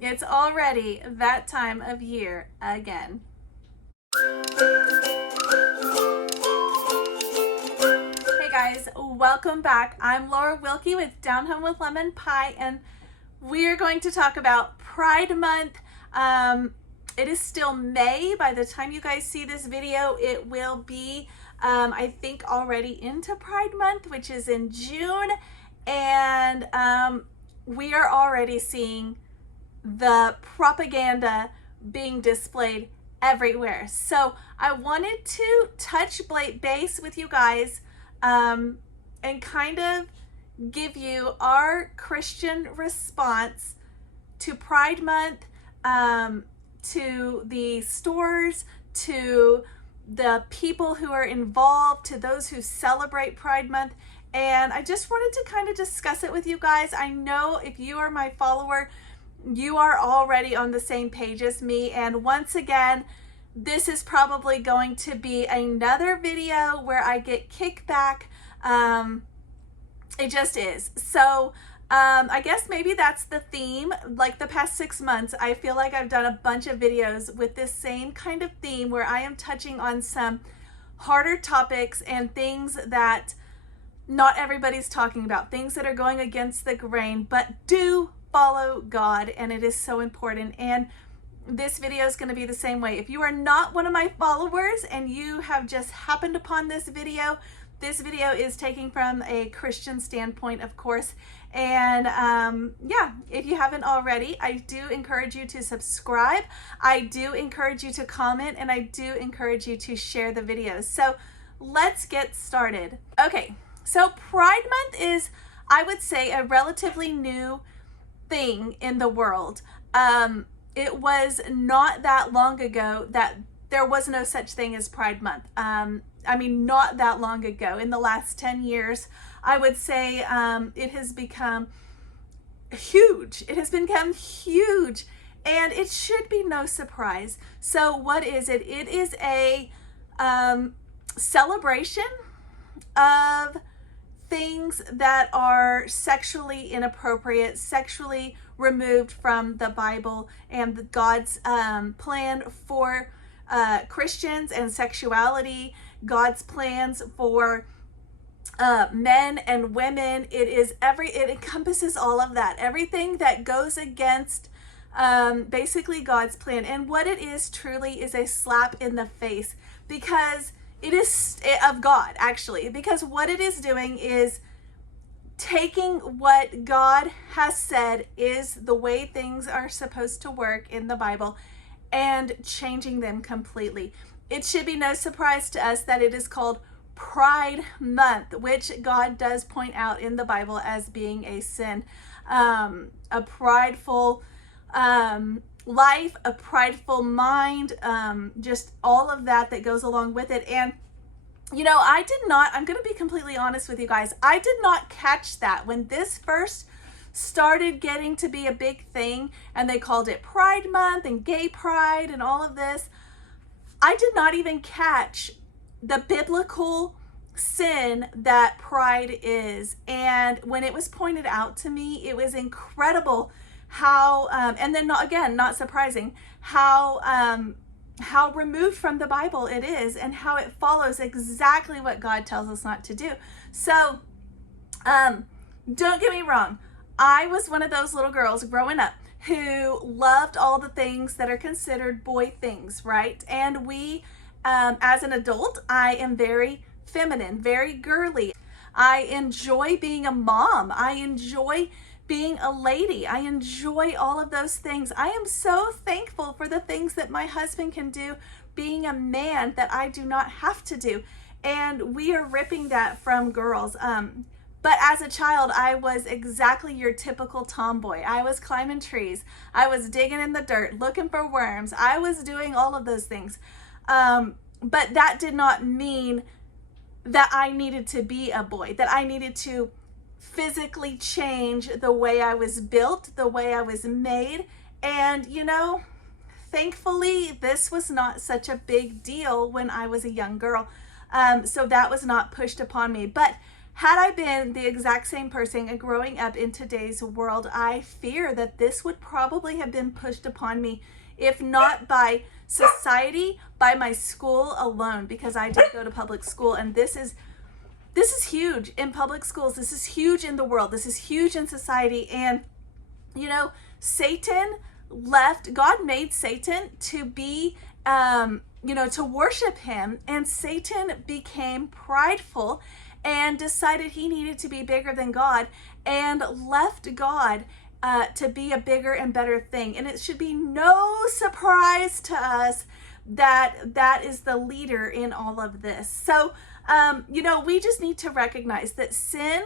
It's already that time of year again. Hey guys, welcome back. I'm Laura Wilkie with Down Home with Lemon Pie, and we're going to talk about Pride Month. It is still May. By the time you guys see this video, it will be, I think, already into Pride Month, which is in June. And we are already seeing the propaganda being displayed everywhere. So I wanted to touch base with you guys and kind of give you our Christian response to Pride Month, to the stores, to the people who are involved, to those who celebrate Pride Month. And I just wanted to kind of discuss it with you guys. I know if you are my follower, you are already on the same page as me. And once again, this is probably going to be another video where I get kickback. It just is. So I guess maybe that's the theme. Like the past 6 months, I feel like I've done a bunch of videos with this same kind of theme where I am touching on some harder topics and things that not everybody's talking about, things that are going against the grain, but do follow God, and it is so important. And this video is going to be the same way. If you are not one of my followers and you have just happened upon this video is taken from a Christian standpoint, of course. And yeah, if you haven't already, I do encourage you to subscribe. I do encourage you to comment, and I do encourage you to share the videos. So let's get started. Okay, so Pride Month is, I would say, a relatively new thing in the world. It was not that long ago that there was no such thing as Pride Month. I mean, not that long ago. In the last 10 years, I would say it has become huge. It has become huge, and it should be no surprise. So what is it? It is a celebration of things that are sexually inappropriate, sexually removed from the Bible and God's plan for Christians and sexuality, God's plans for men and women. It encompasses all of that, everything that goes against basically God's plan. And what it is truly is a slap in the face, because it is of God, actually, because what it is doing is taking what God has said is the way things are supposed to work in the Bible and changing them completely. It should be no surprise to us that it is called Pride Month, which God does point out in the Bible as being a sin, a prideful life, a prideful mind, just all of that goes along with it. And you know, I'm going to be completely honest with you guys, I did not catch that when this first started getting to be a big thing and they called it Pride Month and Gay Pride and all of this. I did not even catch the biblical sin that pride is. And when it was pointed out to me, it was incredible how, and then not surprising, how removed from the Bible it is and how it follows exactly what God tells us not to do. So, don't get me wrong. I was one of those little girls growing up who loved all the things that are considered boy things, right? And as an adult, I am very feminine, very girly. I enjoy being a mom. I enjoy being a lady. I enjoy all of those things. I am so thankful for the things that my husband can do being a man that I do not have to do. And we are ripping that from girls. But as a child, I was exactly your typical tomboy. I was climbing trees. I was digging in the dirt, looking for worms. I was doing all of those things. But that did not mean that I needed to be a boy, that I needed to physically change the way I was built, the way I was made. And, you know, thankfully, this was not such a big deal when I was a young girl. So that was not pushed upon me. But Had I been the exact same person and growing up in today's world, I fear that this would probably have been pushed upon me, if not by society, by my school alone, because I did go to public school, and this is huge in public schools. This is huge in the world. This is huge in society. And Satan God made Satan to be, to worship him, and Satan became prideful and decided he needed to be bigger than God, and left God to be a bigger and better thing. And it should be no surprise to us that that is the leader in all of this. So, we just need to recognize that sin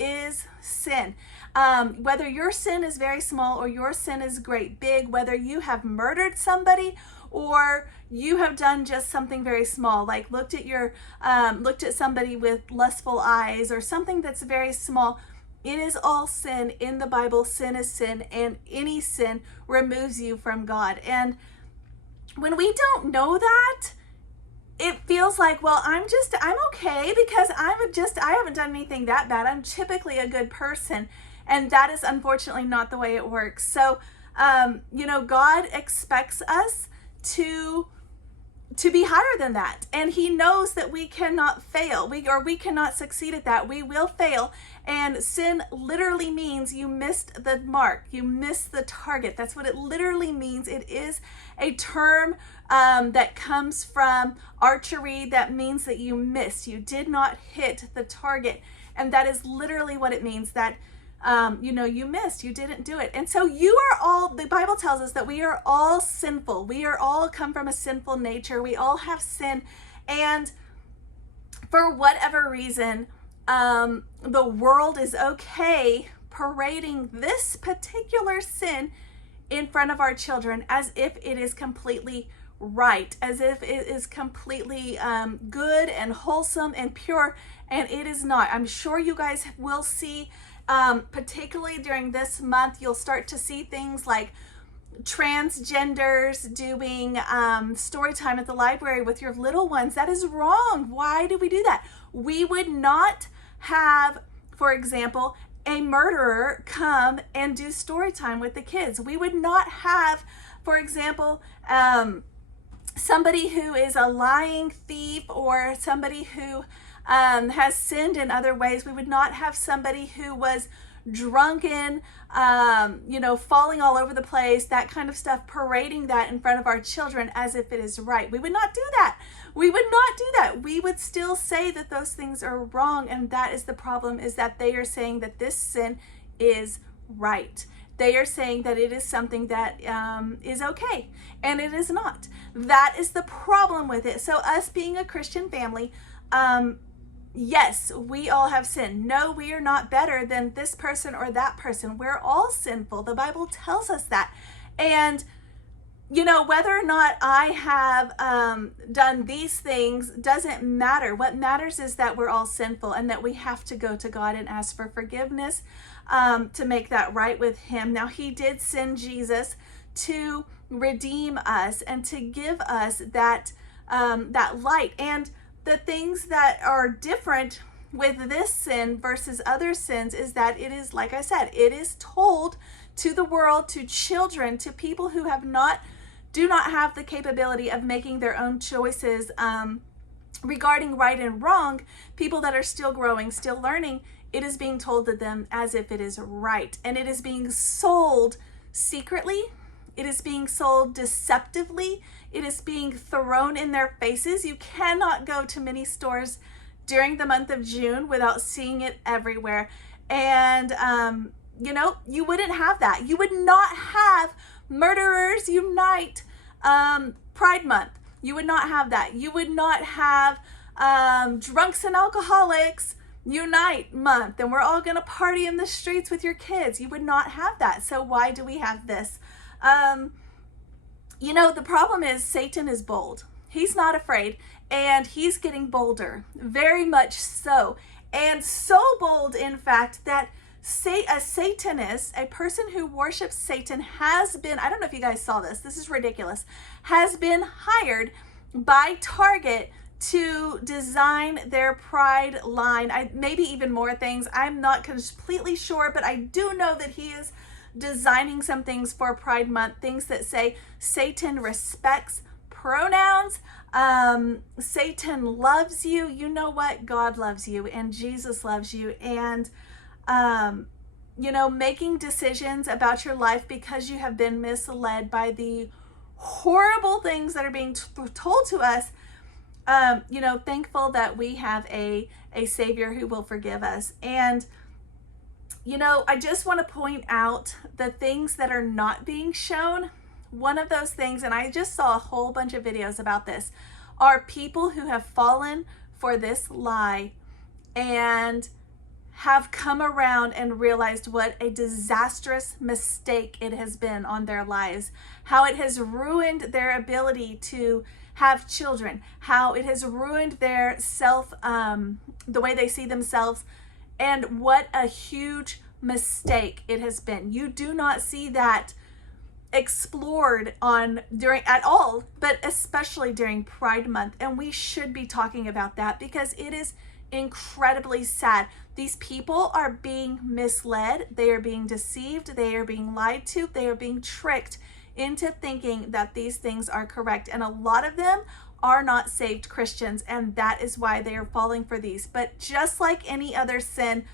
is sin. Whether your sin is very small or your sin is great big, whether you have murdered somebody or you have done just something very small, like looked at somebody with lustful eyes or something that's very small, it is all sin. In the Bible, sin is sin, and any sin removes you from God. And when we don't know that, it feels like, well, I'm okay because I haven't done anything that bad. I'm typically a good person. And that is unfortunately not the way it works. So, God expects us to be higher than that. And he knows that we cannot fail. We cannot succeed at that. We will fail. And sin literally means you missed the mark. You missed the target. That's what it literally means. It is a term that comes from archery. That means that you missed. You did not hit the target. And that is literally what it means, that you missed, you didn't do it. And so the Bible tells us that we are all sinful. We are all come from a sinful nature. We all have sin. And for whatever reason, the world is okay parading this particular sin in front of our children as if it is completely right, as if it is completely good and wholesome and pure, and it is not. I'm sure you guys will see, particularly during this month, you'll start to see things like transgenders doing story time at the library with your little ones. That is wrong. Why do we do that? We would not have, for example, a murderer come and do story time with the kids. We would not have, for example, somebody who is a lying thief or somebody who has sinned in other ways. We would not have somebody who was drunken, falling all over the place, that kind of stuff, parading that in front of our children as if it is right. We would not do that. We would not do that. We would still say that those things are wrong, and that is the problem, is that they are saying that this sin is right. They are saying that it is something that is okay, and it is not. That is the problem with it. So us being a Christian family, yes, we all have sinned. No, we are not better than this person or that person. We're all sinful. The Bible tells us that. And, whether or not I have done these things doesn't matter. What matters is that we're all sinful and that we have to go to God and ask for forgiveness to make that right with him. Now, he did send Jesus to redeem us and to give us that light. And the things that are different with this sin versus other sins is that it is, like I said, it is told to the world, to children, to people who do not have the capability of making their own choices regarding right and wrong. People that are still growing, still learning, it is being told to them as if it is right. And it is being sold secretly. It is being sold deceptively. It is being thrown in their faces. You cannot go to many stores during the month of June without seeing it everywhere. And, you wouldn't have that. You would not have Murderers Unite Pride Month. You would not have that. You would not have Drunks and Alcoholics Unite Month, and we're all going to party in the streets with your kids. You would not have that. So why do we have this? The problem is Satan is bold. He's not afraid, and he's getting bolder, very much so. And so bold, in fact, that a Satanist, a person who worships Satan, has been, I don't know if you guys saw this is ridiculous, has been hired by Target to design their pride line. Maybe even more things. I'm not completely sure, but I do know that he is designing some things for Pride Month, things that say Satan respects pronouns, Satan loves you. You know what? God loves you and Jesus loves you. And making decisions about your life because you have been misled by the horrible things that are being told to us. Thankful that we have a Savior who will forgive us. And, I just want to point out the things that are not being shown. One of those things, and I just saw a whole bunch of videos about this, are people who have fallen for this lie and have come around and realized what a disastrous mistake it has been on their lives, how it has ruined their ability to have children, how it has ruined their the way they see themselves, and what a huge mistake it has been. You do not see that explored at all, but especially during Pride Month. And we should be talking about that because it is incredibly sad. These people are being misled. They are being deceived. They are being lied to. They are being tricked into thinking that these things are correct. And a lot of them are not saved Christians, and that is why they are falling for these. But just like any other sin,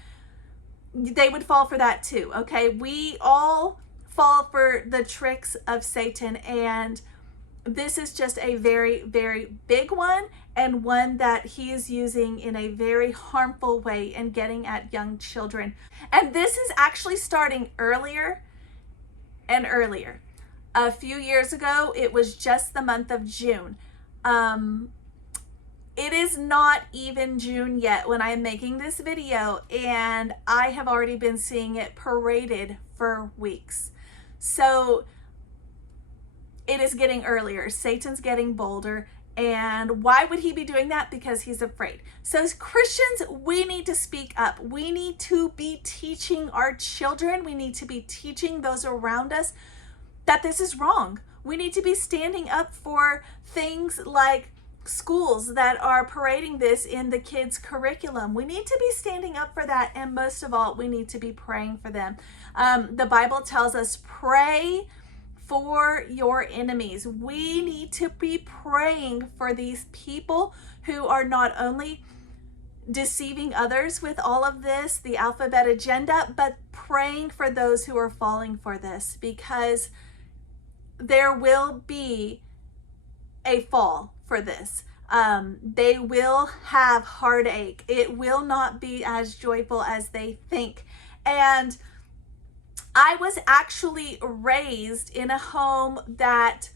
they would fall for that too, okay? We all fall for the tricks of Satan, and this is just a very, very big one, and one that he is using in a very harmful way and getting at young children. And this is actually starting earlier and earlier. A few years ago, it was just the month of June. It is not even June yet when I'm making this video, and I have already been seeing it paraded for weeks. So it is getting earlier. Satan's getting bolder. And why would he be doing that? Because he's afraid. So as Christians, we need to speak up. We need to be teaching our children. We need to be teaching those around us that this is wrong. We need to be standing up for things like schools that are parading this in the kids' curriculum. We need to be standing up for that. And most of all, we need to be praying for them. The Bible tells us, pray for your enemies. We need to be praying for these people who are not only deceiving others with all of this, the alphabet agenda, but praying for those who are falling for this, because there will be a fall for this. They will have heartache. It will not be as joyful as they think. And I was actually raised in a home that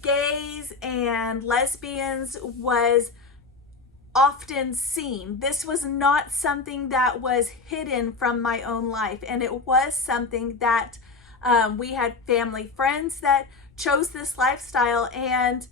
gays and lesbians was often seen. This was not something that was hidden from my own life, and it was something that we had family friends that chose this lifestyle, and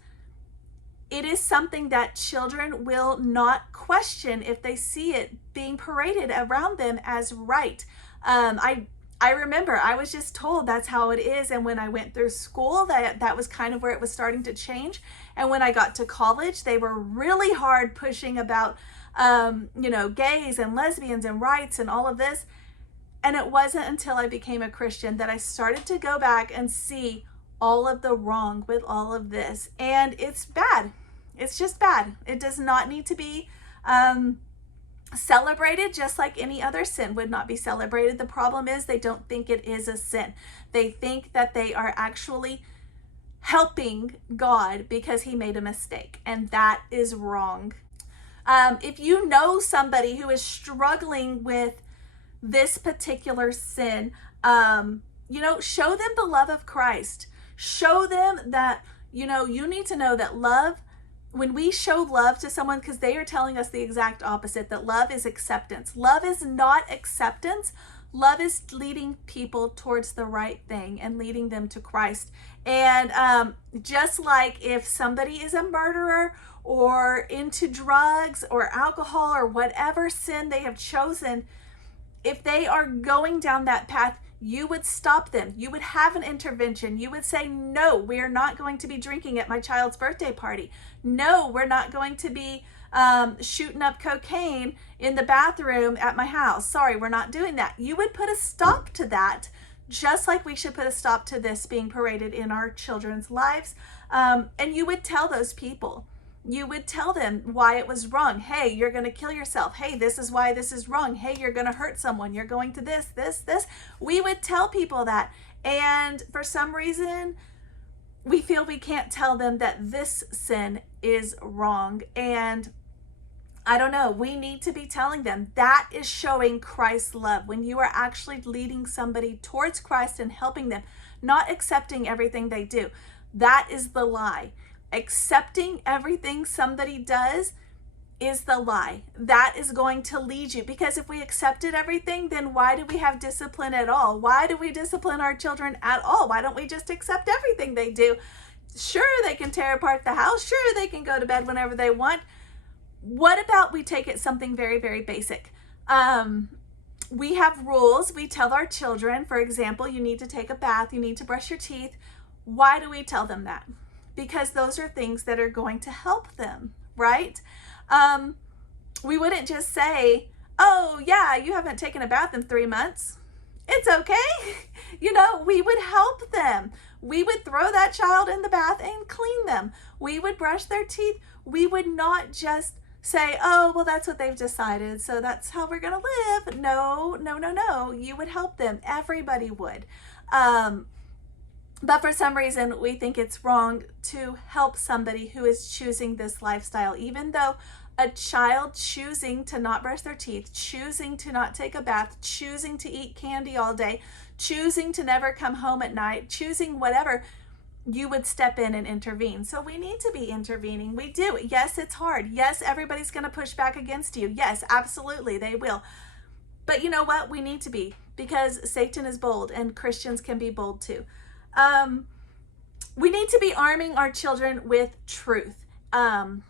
it is something that children will not question if they see it being paraded around them as right. I remember I was just told that's how it is, and when I went through school, that was kind of where it was starting to change. And when I got to college, they were really hard pushing about gays and lesbians and rights and all of this. And it wasn't until I became a Christian that I started to go back and see all of the wrong with all of this. And it's bad. It's just bad. It does not need to be celebrated, just like any other sin would not be celebrated. The problem is they don't think it is a sin. They think that they are actually helping God because he made a mistake, and that is wrong. If you know somebody who is struggling with this particular sin, show them the love of Christ. Show them that, you need to know that love, when we show love to someone, because they are telling us the exact opposite, that love is acceptance. Love is not acceptance. Love is leading people towards the right thing and leading them to Christ. And just like if somebody is a murderer or into drugs or alcohol or whatever sin they have chosen, if they are going down that path, you would stop them. You would have an intervention. You would say, no, we are not going to be drinking at my child's birthday party. No, we're not going to be shooting up cocaine in the bathroom at my house. Sorry, we're not doing that. You would put a stop to that, just like we should put a stop to this being paraded in our children's lives. And you would tell those people. You would tell them why it was wrong. Hey, you're going to kill yourself. Hey, this is why this is wrong. Hey, you're going to hurt someone. You're going to this. We would tell people that. And for some reason, we feel we can't tell them that this sin is wrong. And I don't know, we need to be telling them. That is showing Christ's love. When you are actually leading somebody towards Christ and helping them, not accepting everything they do. That is the lie. Accepting everything somebody does is the lie. That is going to lead you, because if we accepted everything, then why do we have discipline at all? Why do we discipline our children at all? Why don't we just accept everything they do? Sure, they can tear apart the house. Sure, they can go to bed whenever they want. What about we take it something very, very basic? We have rules. We tell our children, for example, you need to take a bath, you need to brush your teeth. Why do we tell them that? Because those are things that are going to help them, right? We wouldn't just say, oh yeah, you haven't taken a bath in 3 months. It's okay. We would help them. We would throw that child in the bath and clean them. We would brush their teeth. We would not just say, oh, well, that's what they've decided, so that's how we're going to live. No. You would help them. Everybody would. But for some reason, we think it's wrong to help somebody who is choosing this lifestyle, even though a child choosing to not brush their teeth, choosing to not take a bath, choosing to eat candy all day, choosing to never come home at night, choosing whatever, you would step in and intervene. So we need to be intervening. We do. Yes, it's hard. Yes, everybody's going to push back against you. Yes, absolutely, they will. But you know what? We need to be, because Satan is bold and Christians can be bold too. We need to be arming our children with truth.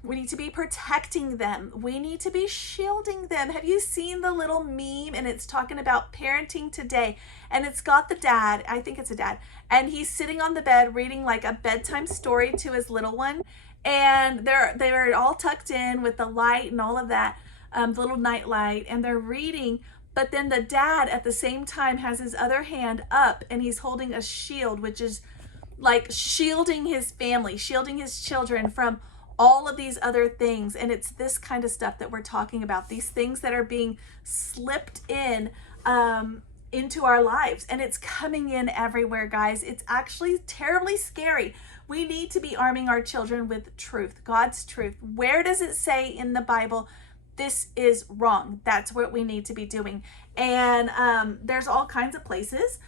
We need to be protecting them. We need to be shielding them. Have you seen the little meme? And it's talking about parenting today. And it's got the dad, I think it's a dad, and he's sitting on the bed reading like a bedtime story to his little one. And they're all tucked in with the light and all of that, the little night light, and they're reading. But then the dad at the same time has his other hand up and he's holding a shield, which is like shielding his family, shielding his children from all of these other things. And it's this kind of stuff that we're talking about, these things that are being slipped in into our lives, and it's coming in everywhere, guys. It's actually terribly scary. We need to be arming our children with truth, God's truth. Where does it say in the Bible this is wrong? That's what we need to be doing. And there's all kinds of places.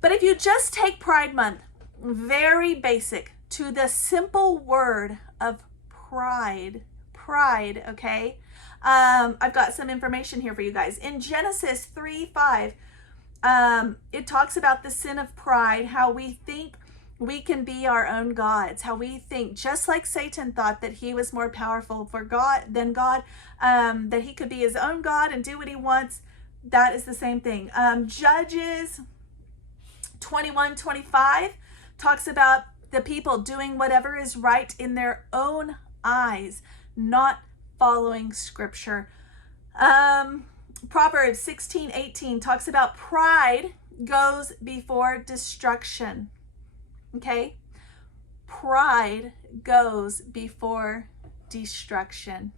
But if you just take Pride Month, very basic, to the simple word of pride, okay? I've got some information here for you guys. In Genesis 3:5, it talks about the sin of pride, how we think we can be our own gods, how we think, just like Satan thought that he was more powerful than God, that he could be his own God and do what he wants. That is the same thing. Judges 21:25 talks about the people doing whatever is right in their own eyes, not following scripture. Proverbs 16:18 talks about pride goes before destruction. Okay? Pride goes before destruction.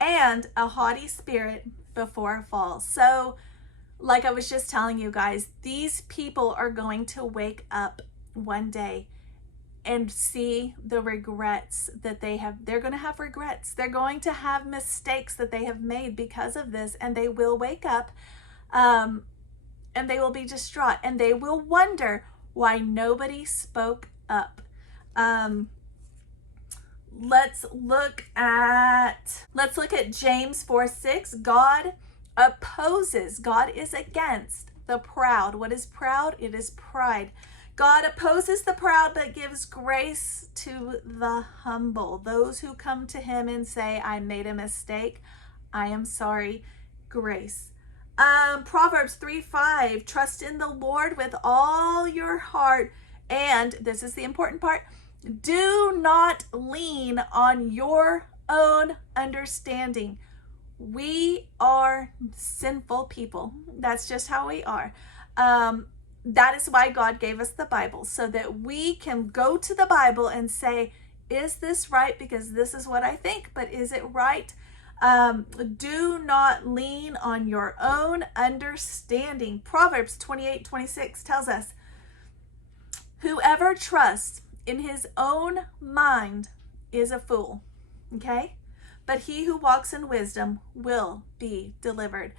And a haughty spirit before a fall. So, like I was just telling you guys, these people are going to wake up one day and see the regrets that they have. They're going to have regrets. They're going to have mistakes that they have made because of this, and they will wake up and they will be distraught, and they will wonder why nobody spoke up. Let's look at James 4:6. God opposes, God is against the proud. What is proud? It is pride. God opposes the proud, but gives grace to the humble. Those who come to him and say, I made a mistake, I am sorry, grace. Proverbs 3:5, trust in the Lord with all your heart. And this is the important part. Do not lean on your own understanding. We are sinful people. That's just how we are. That is why God gave us the Bible, so that we can go to the Bible and say, is this right? Because this is what I think, but is it right? Do not lean on your own understanding. Proverbs 28:26 tells us, whoever trusts in his own mind is a fool. Okay? But he who walks in wisdom will be delivered.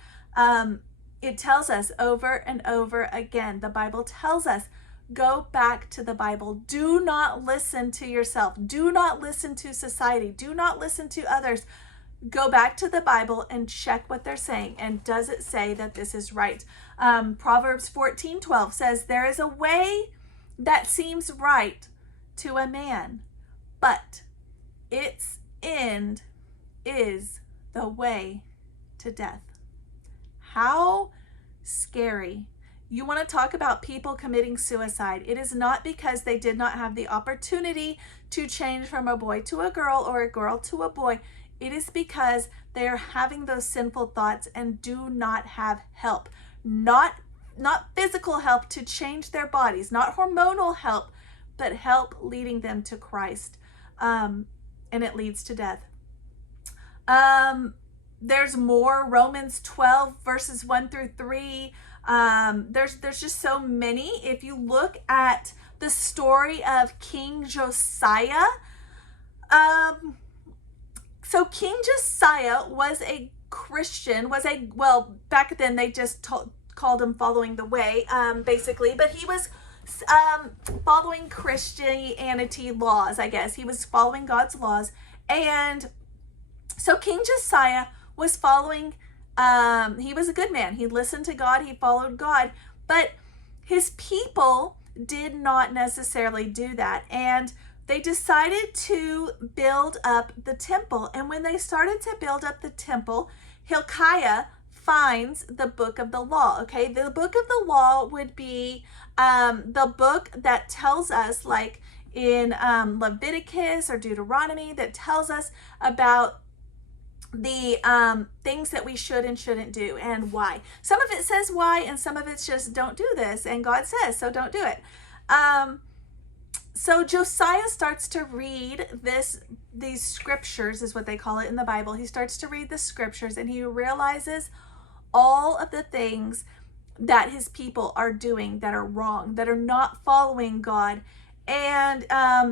It tells us over and over again, the Bible tells us, go back to the Bible. Do not listen to yourself. Do not listen to society. Do not listen to others. Go back to the Bible and check what they're saying. And does it say that this is right? Proverbs 14:12 says, there is a way that seems right to a man, but its end is the way to death. How scary. You want to talk about people committing suicide. It is not because they did not have the opportunity to change from a boy to a girl or a girl to a boy. It is because they are having those sinful thoughts and do not have help. Not physical help to change their bodies, not hormonal help, but help leading them to Christ. And it leads to death. There's more. Romans 12 verses 1-3. There's just so many. If you look at the story of King Josiah, so King Josiah was a Christian, well, back then they just called him following the way, basically, but he was following Christianity laws, I guess. He was following God's laws. And so King Josiah was following, he was a good man. He listened to God, he followed God, but his people did not necessarily do that. And they decided to build up the temple. And when they started to build up the temple, Hilkiah finds the book of the law. Okay, the book of the law would be the book that tells us, like in Leviticus or Deuteronomy, that tells us about the things that we should and shouldn't do and why. Some of it says why, and some of it's just don't do this, and God says so, don't do it. So Josiah starts to read these scriptures, is what they call it in the Bible. He starts to read the scriptures, and he realizes all of the things that his people are doing that are wrong, that are not following God. And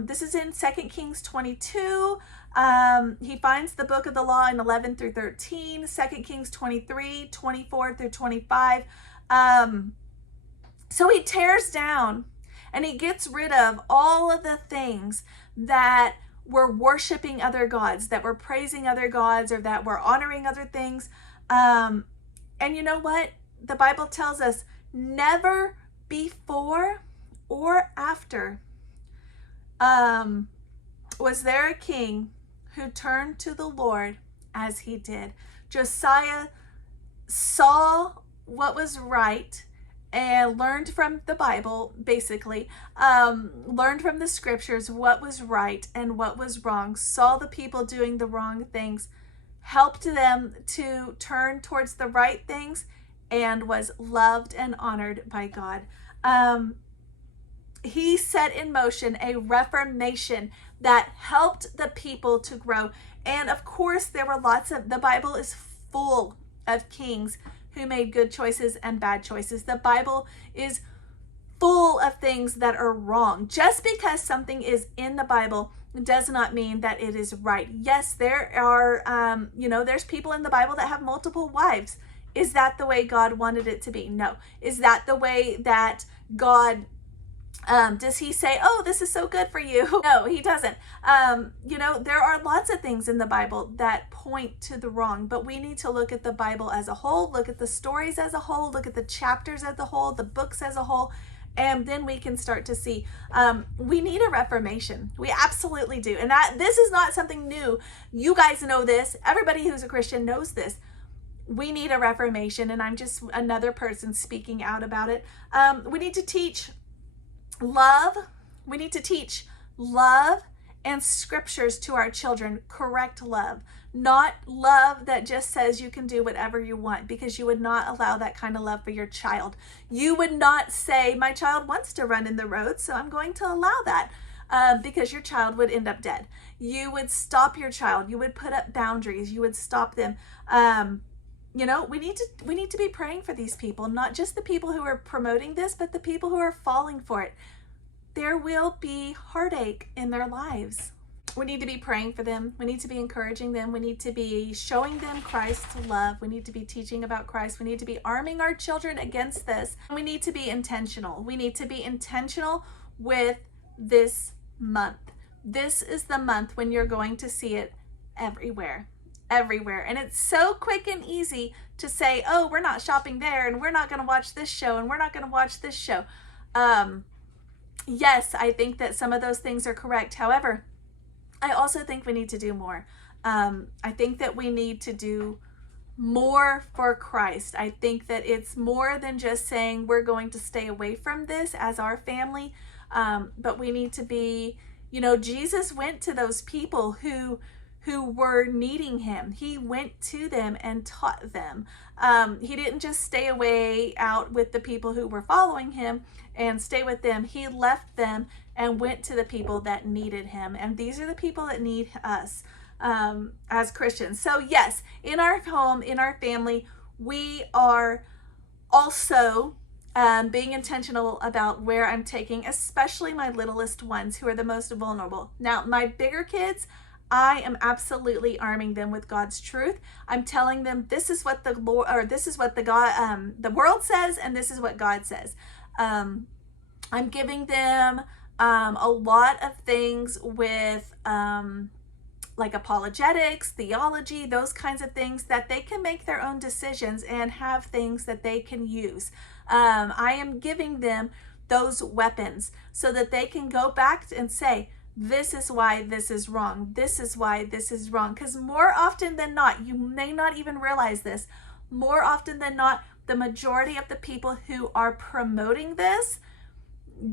this is in 2 Kings 22. He finds the book of the law in 11-13, 2 Kings 23, 24-25. So he tears down and he gets rid of all of the things that were worshiping other gods, that were praising other gods, or that were honoring other things. And you know what? The Bible tells us never before or after was there a king who turned to the Lord as he did. Josiah saw what was right and learned from the Bible, basically, learned from the scriptures what was right and what was wrong, saw the people doing the wrong things, helped them to turn towards the right things, and was loved and honored by God. He set in motion a reformation that helped the people to grow. And of course, there were the Bible is full of kings who made good choices and bad choices. The Bible is full of things that are wrong. Just because something is in the Bible does not mean that it is right. Yes, there are, there's people in the Bible that have multiple wives. Is that the way God wanted it to be? No. Is that the way that God, does he say, oh, this is so good for you? No, he doesn't. There are lots of things in the Bible that point to the wrong, but we need to look at the Bible as a whole, look at the stories as a whole, look at the chapters as a whole, the books as a whole, and then we can start to see we need a reformation. We absolutely do. And this is not something new. You guys know this. Everybody who's a Christian knows this. we need a reformation, and I'm just another person speaking out about it. We need to teach love. We need to teach love and scriptures to our children, correct love, not love that just says you can do whatever you want, because you would not allow that kind of love for your child. You would not say, my child wants to run in the road, so I'm going to allow that, because your child would end up dead. You would stop your child. You would put up boundaries. You would stop them. You know, we need to be praying for these people, not just the people who are promoting this, but the people who are falling for it. There will be heartache in their lives. We need to be praying for them. We need to be encouraging them. We need to be showing them Christ's love. We need to be teaching about Christ. We need to be arming our children against this. We need to be intentional. We need to be intentional with this month. This is the month when you're going to see it everywhere. Everywhere. And it's so quick and easy to say, oh, we're not shopping there, and we're not going to watch this show, and we're not going to watch this show. Yes, I think that some of those things are correct. However, I also think we need to do more. I think that we need to do more for Christ. I think that it's more than just saying we're going to stay away from this as our family, but we need to be, you know, Jesus went to those people who were needing him. He went to them and taught them. He didn't just stay away out with the people who were following him and stay with them. He left them and went to the people that needed him. And these are the people that need us as Christians. So yes, in our home, in our family, we are also being intentional about where I'm taking, especially my littlest ones who are the most vulnerable. Now, my bigger kids, I am absolutely arming them with God's truth. I'm telling them this is what the Lord, or this is what the world says, and this is what God says. I'm giving them a lot of things with like apologetics, theology, those kinds of things that they can make their own decisions and have things that they can use. I am giving them those weapons so that they can go back and say, this is why this is wrong. This is why this is wrong. Because more often than not, you may not even realize this, more often than not, the majority of the people who are promoting this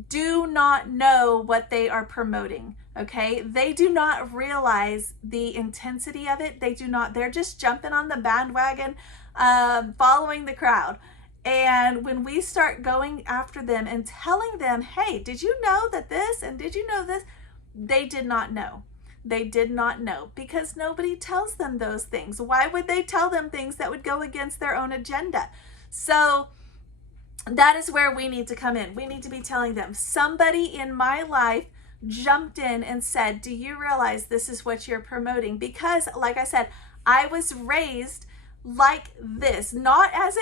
do not know what they are promoting. Okay, they do not realize the intensity of it. They do not, they're just jumping on the bandwagon, following the crowd. And when we start going after them and telling them, hey, did you know that this, and did you know this? They did not know. They did not know, because nobody tells them those things. Why would they tell them things that would go against their own agenda? So that is where we need to come in. We need to be telling them, somebody in my life jumped in and said, do you realize this is what you're promoting? Because like I said, I was raised like this, not as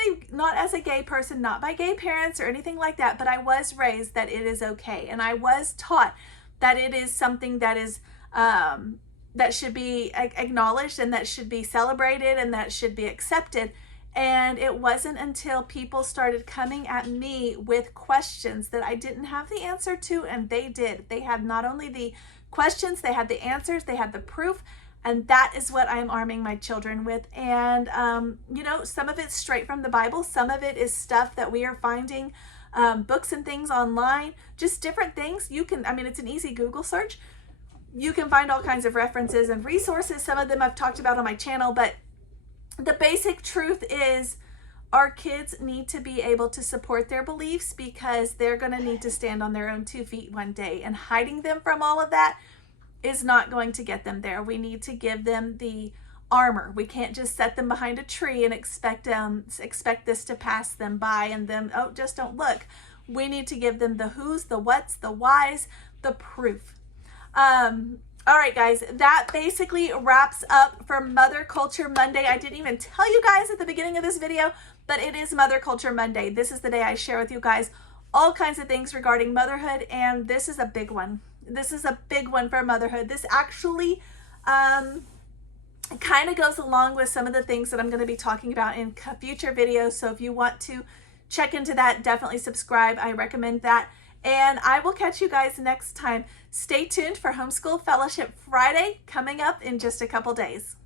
a gay person, not by gay parents or anything like that, but I was raised that it is okay. And I was taught that it is something that is that should be acknowledged, and that should be celebrated, and that should be accepted. And it wasn't until people started coming at me with questions that I didn't have the answer to, and they did. They had not only the questions, they had the answers, they had the proof, and that is what I'm arming my children with. And you know, some of it's straight from the Bible, some of it is stuff that we are finding, books and things online, just different things. You can, I mean, it's an easy Google search. You can find all kinds of references and resources. Some of them I've talked about on my channel, but the basic truth is our kids need to be able to support their beliefs, because they're going to need to stand on their own 2 feet one day, and hiding them from all of that is not going to get them there. We need to give them the armor. We can't just set them behind a tree and expect this to pass them by, and them, oh, just don't look. We need to give them the who's, the what's, the why's, the proof. All right, guys, that basically wraps up for Mother Culture Monday. I didn't even tell you guys at the beginning of this video, but it is Mother Culture Monday. This is the day I share with you guys all kinds of things regarding motherhood, and this is a big one. This is a big one for motherhood. This actually kind of goes along with some of the things that I'm going to be talking about in future videos. So if you want to check into that, definitely subscribe. I recommend that. And I will catch you guys next time. Stay tuned for Homeschool Fellowship Friday coming up in just a couple days.